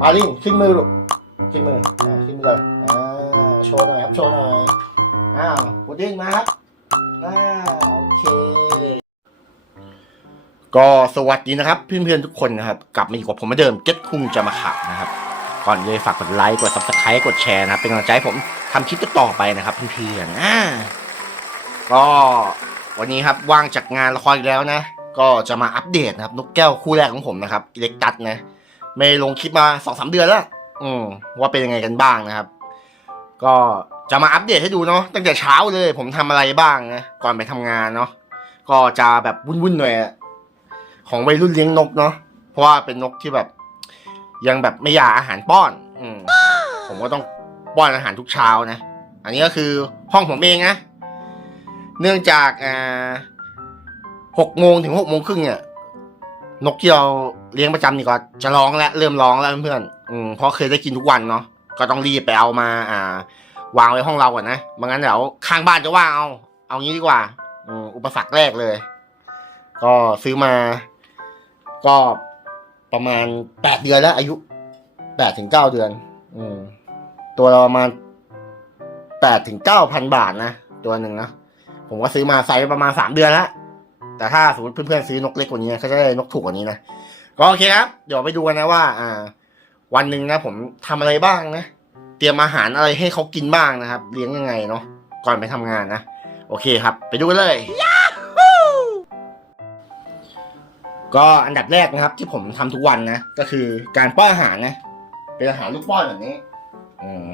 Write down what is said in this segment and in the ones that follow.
มาลินขึ้นมือลูกขึ้นมืออ่าขึ้นมือเลยอ่าโชว์หน่อยครับโชว์หน่อยอ้าวพุดดิ้งมาครับอ่าโอเค ก็สวัสดีนะครับเพื่อนๆทุกคนนะครับ กลับมาอยู่กับผมเหมือนเดิมเก็ตคุงจะมาขับนะครับ ก่อนเลยฝากกดไลค์กด subscribe กดแชร์นะครับเป็นกำลังใจให้ผมทำคลิปต่อไปนะครับเพื่อนๆอ่าก็วันนี้ครับว่างจากงานละครอีกแล้วนะ ก็จะมาอัปเดตนะครับนกแก้วคู่แรกของผมนะครับอิเล็กตัสนะ ไม่ลงคลิปมาสองสามเดือนแล้ว อืมว่าเป็นยังไงกันบ้างนะครับ ก็จะมาอัปเดตให้ดูเนาะตั้งแต่เช้าเลย ผมทำอะไรบ้างนะก่อนไปทำงานเนาะก็จะแบบวุ่นๆหน่อยของวัยรุ่นเลี้ยงนกเนาะเพราะว่าเป็นนกที่แบบ ยังแบบไม่อยากอาหารป้อน อืมผมก็ต้องป้อนอาหารทุกเช้านะ อันนี้ก็คือห้องผมเองนะ เนื่องจากอ่าหกโมงถึงหกโมงครึ่งเนี่ย นกที่เราเลี้ยงประจำนี่ก็จะร้องแล้วเริ่มร้องแล้วเพื่อนๆอืมเพราะเคยได้กินทุกวันเนาะก็ต้องรีบไปเอามา อ่า วางไว้ห้องเราก่อนนะไม่งั้นเดี๋ยวข้างบ้านจะว่าเอา เอางี้ดีกว่าอุปสรรคแรกเลย ก็ซื้อมา ก็ประมาณแปดเดือนแล้ว อายุแปดถึงเก้าเดือน อืม ตัวเราประมาณแปดถึงเก้าพันบาทนะ ตัวหนึ่งนะ ผมก็ซื้อมาไซส์ประมาณสามเดือนแล้ว แต่ถ้าสมมติเพื่อนๆซื้อนกเล็กกว่านี้เขาจะได้นกถูกกว่านี้นะก็โอเคครับ เดี๋ยวไปดูกันนะว่า อ่า วันหนึ่งนะ ผมทำอะไรบ้างนะเตรียมอาหารอะไรให้เขากินบ้างนะครับ เลี้ยงยังไงเนาะก่อนไปทำงานนะโอเคครับ ไปดูกันเลยก็อันดับแรกนะครับ ที่ผมทำทุกวันนะก็คือการป้อนอาหารนะเป็นอาหารลูกป้อนแบบนี้อืม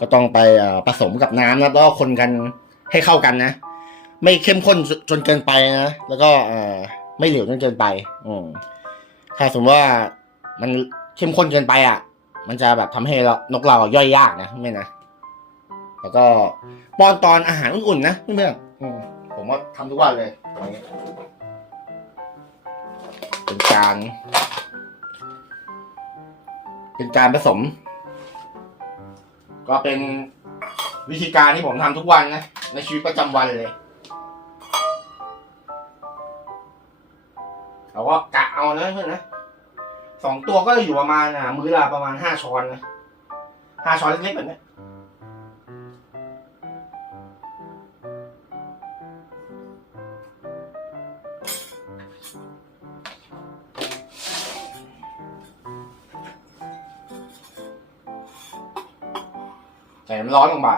ก็ต้องไปผสมกับน้ำนะแล้วก็คนกันให้เข้ากันนะ ไม่เข้มข้นจนเกินไปนะ แล้วก็เออไม่เหลวจนเกินไปอืมถ้าสมมติว่ามันเข้มข้นเกินไปอะ มันจะแบบทำให้เรานกเราย่อยยากนะไม่นะ แล้วก็ป้อนตอนอาหารอุ่นๆนะเพื่อนๆอืมผมว่าทำทุกวันเลยเงี้ยเป็นการ เป็นการผสม ก็เป็นวิธีการที่ผมทำทุกวันนะในชีวิตประจำวันเลย เราก็กะเอานะเพื่อนนะสองตัวก็อยู่ประมาณอะมื้อละประมาณห้าช้อนนะห้าช้อนเล็กๆแบบเนี้ยใส่น้ำร้อนลงไป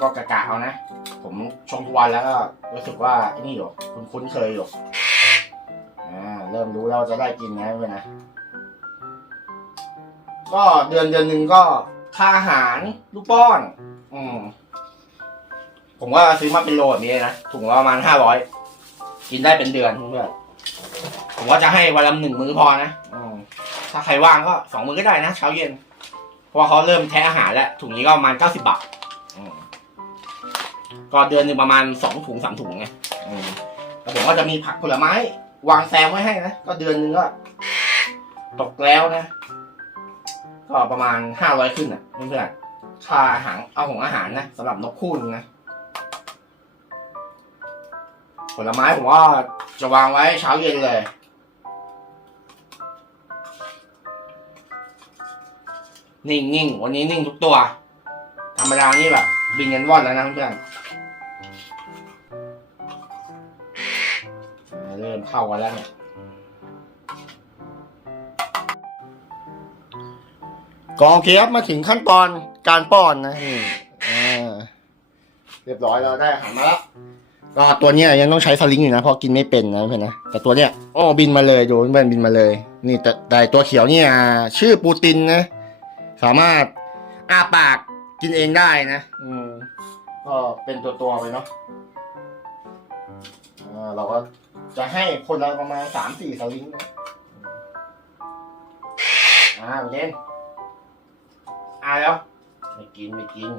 ก็กะกะเอานะ ผมชงทุกวันแล้วก็รู้สึกว่าไอ้นี่อยู่คุณคุ้นเคยอยู่อ่าเริ่มรู้แล้วจะได้กินนะเพื่อนนะก็เดือนเดือนหนึ่งก็ค่าอาหารลูกป้อน อืม ผมว่าซื้อมาเป็นโลแบบนี้นะถุงละประมาณห้าร้อยกินได้เป็นเดือนเพื่อนผมว่าจะให้วันละหนึ่งมื้อพอนะอืมถ้าใครว่างก็สองมื้อก็ได้นะเช้าเย็นเพราะเขาเริ่มแท้อาหารแล้วถุงนี้ก็ประมาณเก้าสิบบาท ก็เดือนหนึ่งประมาณสองถุงสามถุงไงอืมแล้วผมก็จะมีผักผลไม้ วางแซมไว้ให้นะ ก็เดือนหนึ่งก็ ตกแล้วนะ ก็ประมาณห้าร้อยขึ้นอะเพื่อนๆค่าอาหารเอาของอาหารนะสำหรับนกคู่นึงนะ ผลไม้ผมว่าจะวางไว้เช้าเย็นเลยนิ่งนิ่งวันนี้นิ่งทุกตัว ธรรมดานี่แบบบินกันว่อนแล้วนะเพื่อน เริ่มเข้ากันแล้วเนี่ยก็โอเคครับมาถึงขั้นตอนการป้อนนะนี่อ่าเรียบร้อยเราได้อาหารมาแล้วก็ตัวเนี้ยยังต้องใช้สลิงอยู่นะเพราะกินไม่เป็นนะเพื่อนนะแต่ตัวเนี้ยโอ้บินมาเลยดูเพื่อนบินมาเลย นี่แต่แต่ตัวเขียวเนี่ยชื่อปูตินนะสามารถอ้าปากกินเองได้นะ อืมก็เป็นตัวตัวๆไปเนาะอ่าเราก็ จะให้คนละประมาณสามสี่สลิงนะอ่าเล่นอ่าแล้วไม่กินไม่กิน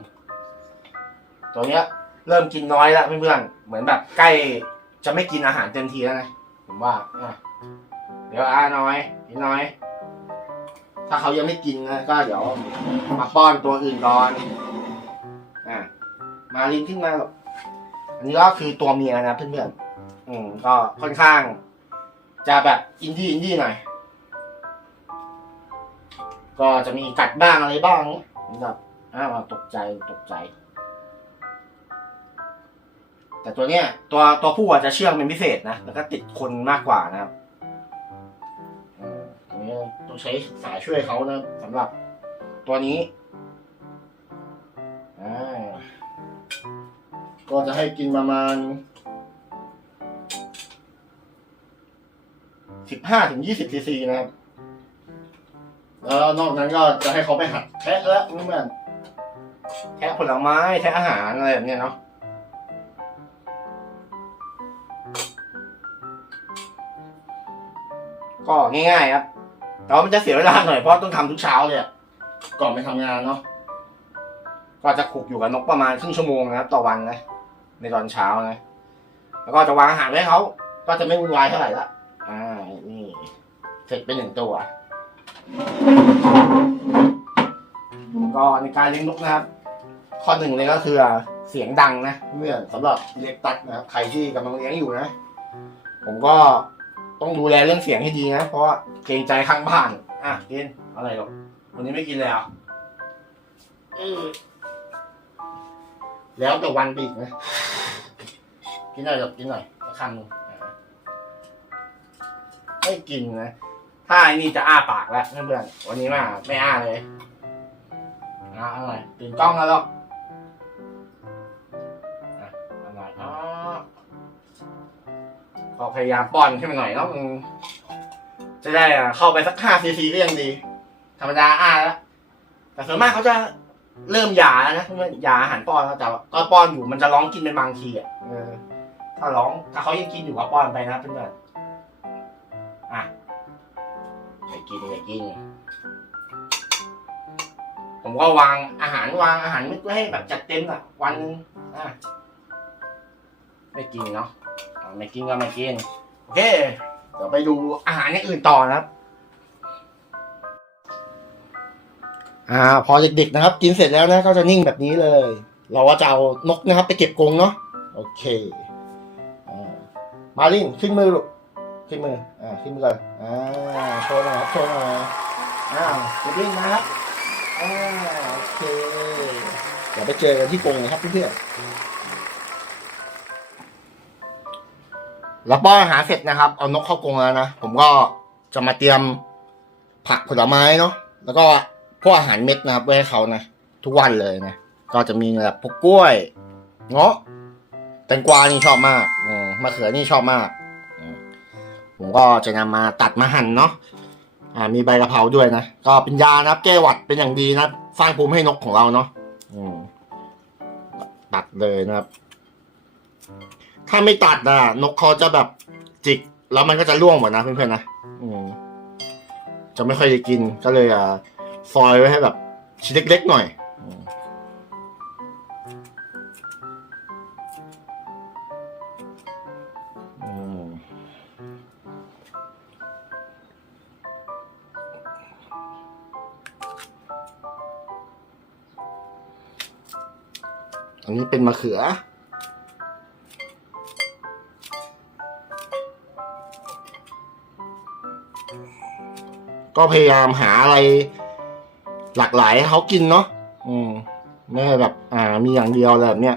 ตัวเนี้ย เริ่มกินน้อยแล้วเพื่อนๆเหมือนแบบใกล้จะไม่กินอาหารเต็มทีแล้วไงผมว่าอะเดี๋ยวอาน้อยกินน้อย ถ้าเขายังไม่กินนะก็เดี๋ยวมาป้อนตัวอื่นก่อนอะมาลินขึ้นมาหรอกอันนี้ก็คือตัวเมียนะเพื่อนๆ อืมก็ค่อนข้าง จะแบบอินดี้อินดี้หน่อยก็จะมีกัดบ้างอะไรบ้างแบบอ้าวตกใจตกใจ แต่ตัวเนี้ย ตัวตัวผู้อาจจะเชื่องเป็นพิเศษนะแล้วก็ติดคนมากกว่านะครับตัวนี้ต้องใช้สายช่วยเขานะสำหรับตัวนี้อ่าก็จะให้กินประมาณ สิบห้าถึงยี่สิบซีซีนะครับ แล้วนอกนั้นก็จะให้เขาไปหัดแทะแล้วนี่มันแทะผลไม้แทะอาหารอะไรแบบเนี้ยเนาะก็ง่ายๆครับแต่ว่ามันจะเสียเวลาหน่อยเพราะต้องทำทุกเช้าเลยอะก่อนไปทำงานเนาะก็จะขลุกอยู่กับนกประมาณครึ่งชั่วโมงนะครับต่อวันนะในตอนเช้านะแล้วก็จะวางอาหารไว้ให้เขาก็จะไม่วุ่นวายเท่าไหร่ละอ่านี่ เสร็จไปหนึ่งตัว ก็ในการเลี้ยงนกนะครับ ข้อหนึ่งเลยก็คือเสียงดังนะเพื่อนสำหรับเลี้ยงตัดนะครับใครที่กำลังเลี้ยงอยู่นะ ผมก็ต้องดูแลเรื่องเสียงให้ดีนะ เพราะเกรงใจข้างบ้าน อะกินอะไรหรอกวันนี้ไม่กินเลยอะแล้วแต่วันปีกนะ กินหน่อยหรอกกินหน่อยสักคำหนึ่งไม่กินนะ ถ้าไอ้นี่จะอ้าปากแล้วเพื่อนๆวันนี้มาไม่อ้าเลยอะอร่อยตื่นกล้องแล้วหรอกอะอร่อยอ๋อก็พยายามป้อนขึ้นมาหน่อยเนาะจะได้อะเข้าไปสักห้าซีซีก็ยังดี ธรรมดาอ้าแล้วแต่ส่วนมากเขาจะเริ่มหยาแล้วนะหยาอาหารป้อนแล้วแต่ก็ป้อนอยู่มันจะร้องกินเป็นบางทีอะถ้าร้องถ้าเขายังกินอยู่ก็ป้อนไปนะเพื่อนๆอะ กินไปกิน ผมก็วางอาหารวางอาหารไม่ให้แบบจัดเต็มอะวันนึงอะไม่กินเนาะอะไม่กินก็ไม่กิน โอเค เดี๋ยวไปดูอาหารอย่างอื่นต่อนะครับ อ่า พอเด็กๆนะครับ กินเสร็จแล้วนะก็จะนิ่งแบบนี้เลย เราว่าจะเอานกนะครับ ไปเก็บกรงเนาะโอเค อ่า มาลินขึ้นมือลูก ขึ้นมือ อ่าขึ้นมือเลยอ่าโชว์หน่อยครับโชว์หน่อยอ้าวมาลินนะครับอ่าโอเคเดี๋ยวไปเจอกันที่กรงเลยครับเพื่อนๆแล้วป้อนอาหารเสร็จนะครับ เอานกเข้ากรงแล้วนะ ผมก็จะมาเตรียมผักผลไม้เนาะแล้วก็พวกอาหารเม็ดนะครับไว้ให้เขานะ ทุกวันเลยนะ ก็จะมีแบบพวกกล้วย เงาะแตงกวานี่ชอบมากอมมะเขือนี่ชอบมาก ผมก็จะนำมาตัดมาหั่นเนาะอ่ามีใบกะเพราด้วยนะ ก็เป็นยานะครับ แก้หวัดเป็นอย่างดีนะสร้างภูมิให้นกของเราเนาะตัดเลยนะครับ ถ้าไม่ตัดนะนกเขาจะแบบจิก แล้วมันก็จะร่วงหมดนะเพื่อนๆนะจะไม่ค่อยได้กินก็เลยอ่าซอยไว้ให้แบบชิ้นเล็กๆหน่อย อันนี้เป็นมะเขือ ก็พยายามหาอะไร หลากหลายให้เขากินเนาะ อืมไม่ให้แบบ อ่า มีอย่างเดียวแบบเนี้ย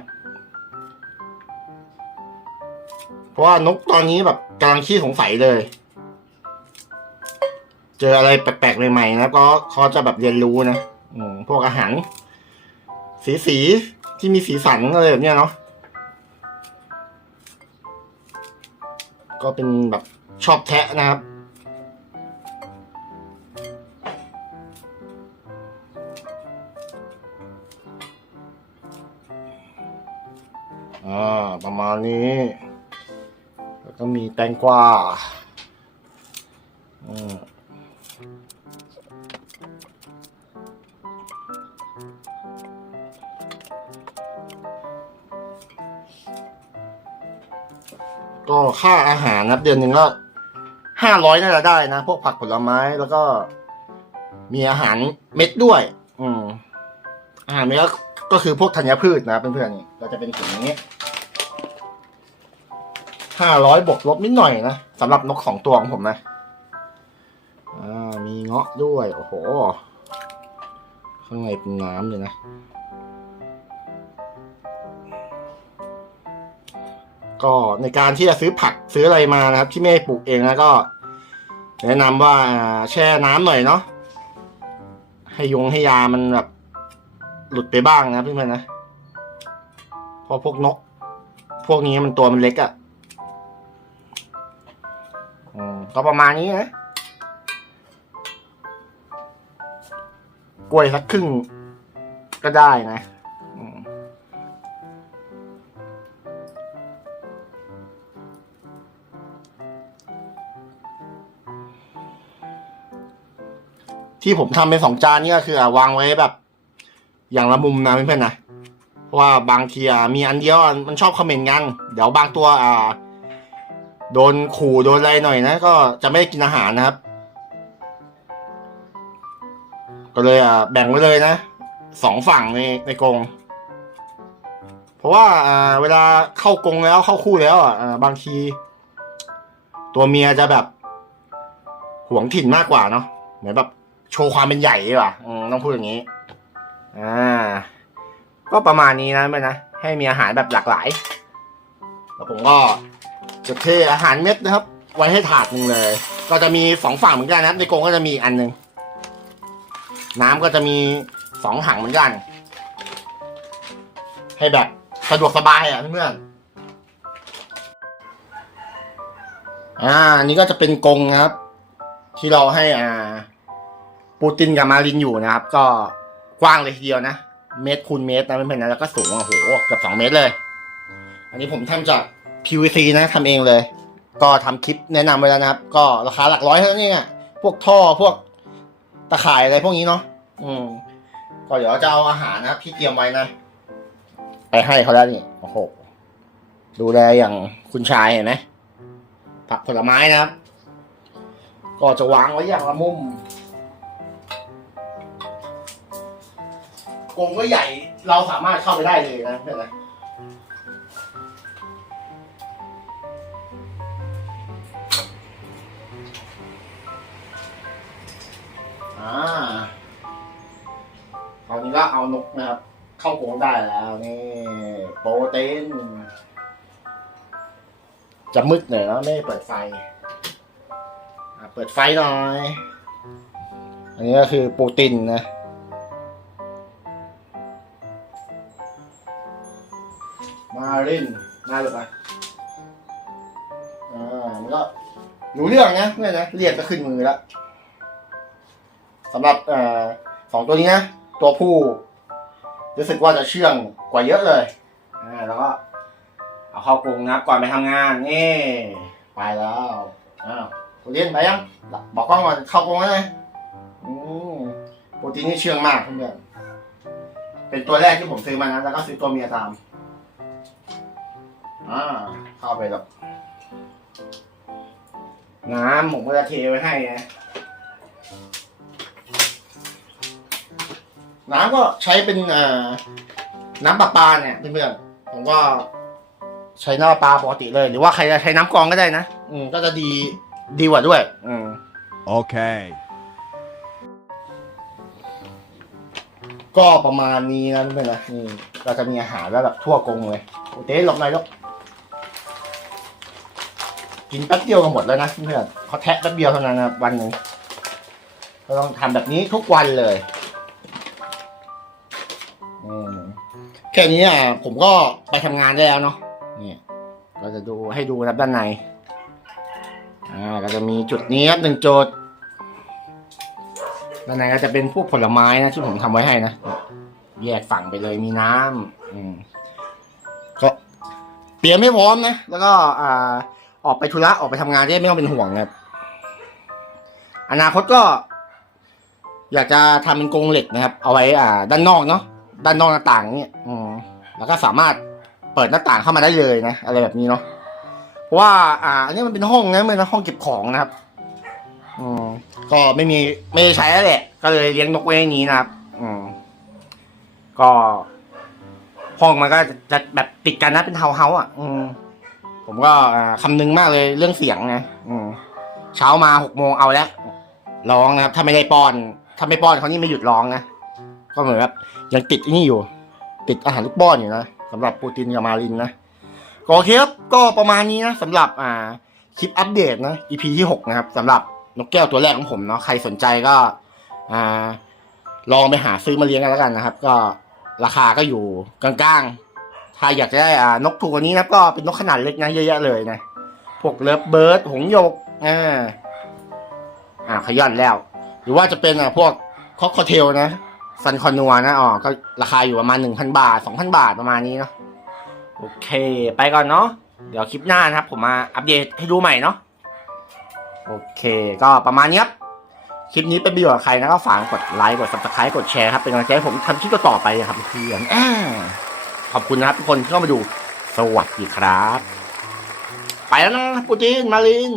เพราะว่านกตอนนี้แบบกำลังขี้สงสัยเลย เจออะไรแปลกๆใหม่ๆนะก็เขาจะแบบเรียนรู้นะ อืม พวกอาหาร สีสี ที่มีสีสันอะไรแบบเนี้ยเนาะก็เป็นแบบชอบแทะนะครับ อ่า ประมาณนี้ แล้วก็มีแตงกวาอืม ก็ค่าอาหารนะเดือนหนึ่งก็ห้าร้อยน่าจะได้นะ พวกผักผลไม้แล้วก็ มีอาหารเม็ดด้วย อืมอาหารเม็ดก็คือพวกธัญพืชนะเพื่อนๆนี่ก็จะเป็นถุงอย่างนี้ห้าร้อยบวกลบนิดหน่อยนะสำหรับนกสองตัวของผมนะมีเงาะด้วย โอ้โห ข้างในเป็นน้ำเลยนะ ก็ในการที่จะซื้อผักซื้ออะไรมานะครับ ที่ไม่ปลูกเองนะก็ แนะนำว่าอ่าแช่น้ำหน่อยเนาะให้ยงให้ยามันแบบ หลุดไปบ้างนะเพื่อนๆนะเพราะพวกนก พวกนี้มันตัวมันเล็กอะ่ะก็ประมาณนี้นะกล้วยสักครึ่งก็ได้นะ ที่ผมทำเป็นสองจานนี่ก็คืออะวางไว้แบบ อย่างละมุมนะเพื่อนๆนะเพราะว่าบางทีอะมีอันเดียวอะมันชอบคอมเมนต์กันเดี๋ยวบางตัวอ่าโดนขู่โดนอะไรหน่อยนะ ก็จะไม่ได้กินอาหารนะครับ ก็เลยอะแบ่งไว้เลยนะสองฝั่งในในกรงเพราะว่าอ่าเวลาเข้ากรงแล้วเข้าคู่แล้วอะอ่าบางที ตัวเมียจะแบบหวงถิ่นมากกว่าเนาะเหมือนแบบ โชว์ความเป็นใหญ่ดีกว่าต้องพูดอย่างนี้ อ่า ก็ประมาณนี้นะเพื่อนนะ ให้มีอาหารแบบหลากหลาย แล้วผมก็จะเทอาหารเม็ดนะครับ ไว้ให้ถาดหนึ่งเลย ก็จะมีสองฝั่งเหมือนกันนะในกรงก็จะมีอันหนึ่งน้ำก็จะมีสองถังเหมือนกัน ให้แบบสะดวกสบายอะเพื่อนอ่าอันนี้ก็จะเป็นกรงครับ ที่เราให้อ่า ปูตินกับมารินอยู่นะครับ ก็กว้างเลยทีเดียวนะ เมตรคูณเมตรนะเพื่อนๆนะแล้วก็สูงโอ้โหเกือบสองเมตรเลย อันนี้ผมทำจาก PVC นะทำเองเลย ก็ทำคลิปแนะนำไว้แล้วนะครับ ก็ราคาหลักร้อยเท่านั้นเองอะพวกท่อพวกตะข่ายอะไรพวกนี้เนาะอืมก็เดี๋ยวจะเอาอาหารนะครับที่เตรียมไว้นะ ไปให้เขาแล้วนี่โอ้โหดูแลอย่างคุณชายเห็นไหมผักผลไม้นะครับ ก็จะวางไว้อย่างละมุม กรงก็ใหญ่เราสามารถเข้าไปได้เลยนะเพื่อนนะอ่าตอนนี้ก็เอานกนะครับ เข้ากรงได้แล้วนี่โปรตีนจะมืดหน่อยแล้วไม่เปิดไฟอะเปิดไฟหน่อย อันนี้ก็คือโปรตีนนะ มาเล่นมาเลยไปอ่ามันก็รู้เรื่องนะเนี่ยนะเรียกก็ขึ้นมือแล้วสำหรับเอ่อสองตัวนี้นะตัวผู้รู้สึกว่าจะเชื่องกว่าเยอะเลยอ่าแล้วก็เอาเข้ากรงนะก่อนไปทำงานนี่ไปแล้วอ้าวโปรตีนไปยังบอกกล้องก่อนเข้ากรงแล้วนะอืมโปรตีนนี่เชื่องมากเพื่อนเป็นตัวแรกที่ผมซื้อมานะแล้วก็ซื้อตัวเมียตาม อ่าเข้าไปแบบน้ำผมก็จะเทไว้ให้นะน้ำก็ใช้เป็นเอ่อน้ำประปาเนี่ยเพื่อนๆผมก็ใช้น้ำประปาปกติเลย หรือว่าใครจะใช้น้ำกรองก็ได้นะ อืมก็จะดีดีกว่าด้วย อืม Okay. ก็ประมาณนี้นะเพื่อนๆนะนี่เราจะมีอาหารแล้วแบบทั่วกรงเลยโอเต้หลบหน่อยลูก กินแป๊บเดียวก็หมดแล้วนะเพื่อนเขาแทะแป๊บเดียวเท่านั้นนะวันหนึ่งเราต้องทำแบบนี้ทุกวันเลยแค่นี้อะผมก็ไปทำงานได้แล้วเนาะนี่ก็จะดูให้ดูนะครับด้านในอ่าก็จะมีจุดนี้ครับหนึ่งจุดด้านในก็จะเป็นพวกผลไม้นะที่ผมทำไว้ให้นะแยกฝั่งไปเลยมีน้ำอืมก็เตรียมให้พร้อมนะ แล้วก็อ่า ออกไปธุระออกไปทำงานได้ไม่ต้องเป็นห่วงนะครับ อนาคตก็ อยากจะทำเป็นกรงเหล็กนะครับ เอาไว้อ่า ด้านนอกเนาะด้านนอกหน้าต่างเนี่ยอืมแล้วก็สามารถเปิดหน้าต่างเข้ามาได้เลยนะอะไรแบบนี้เนาะเพราะว่า อ่า อันนี้มันเป็นห้องนะมันเป็นห้องเก็บของนะครับอืมก็ไม่มีไม่ได้ใช้แล้วแหละ ก็เลยเลี้ยงนกไว้ในนี้นะครับ อืมก็ห้องมันก็จะแบบติดกันนะเป็นเฮาเฮาอะ อืม ผมก็คำนึงมากเลยเรื่องเสียงนะเช้ามาหกโมงเอาแล้วร้องนะครับ ถ้าไม่ได้ป้อน ถ้าไม่ป้อนเขานี่ไม่หยุดร้องนะก็เหมือนแบบยังติดนี่อยู่ ติดอาหารลูกป้อนอยู่นะสำหรับปูตินกับมารินนะก็โอเคครับก็ประมาณนี้นะสำหรับอ่าคลิปอัปเดตนะ EP ที่หกนะครับสำหรับนกแก้วตัวแรกของผมเนาะใครสนใจก็อ่าลองไปหาซื้อมาเลี้ยงกันแล้วกันนะครับ ก็ราคาก็อยู่กลางๆ ถ้าอยากจะได้อ่านกถูกกว่านี้นะก็เป็นนกขนาดเล็กนะเยอะแยะเลยนะ พวกเลิฟเบิร์ดหงยกอ่าอ่าขย่อนแล้ว หรือว่าจะเป็นอ่าพวกคอกคอเทลนะซันคอนัวนะอ๋อก็ราคาอยู่ประมาณหนึ่งพันบาทสองพันบาทประมาณนี้เนาะโอเค ไปก่อนเนาะเดี๋ยวคลิปหน้านะครับ ผมมาอัปเดตให้ดูใหม่เนาะโอเค ก็ประมาณนี้ครับ คลิปนี้เป็นประโยชน์กับใครนะก็ฝากกดไลค์กด subscribe กดแชร์ครับ เป็นกำลังใจให้ผมทำคลิปต่อไปครับเพื่อนอ่า ขอบคุณนะครับทุกคนที่เข้ามาดู สวัสดีครับ ไปแล้วนะปูจินมาลิน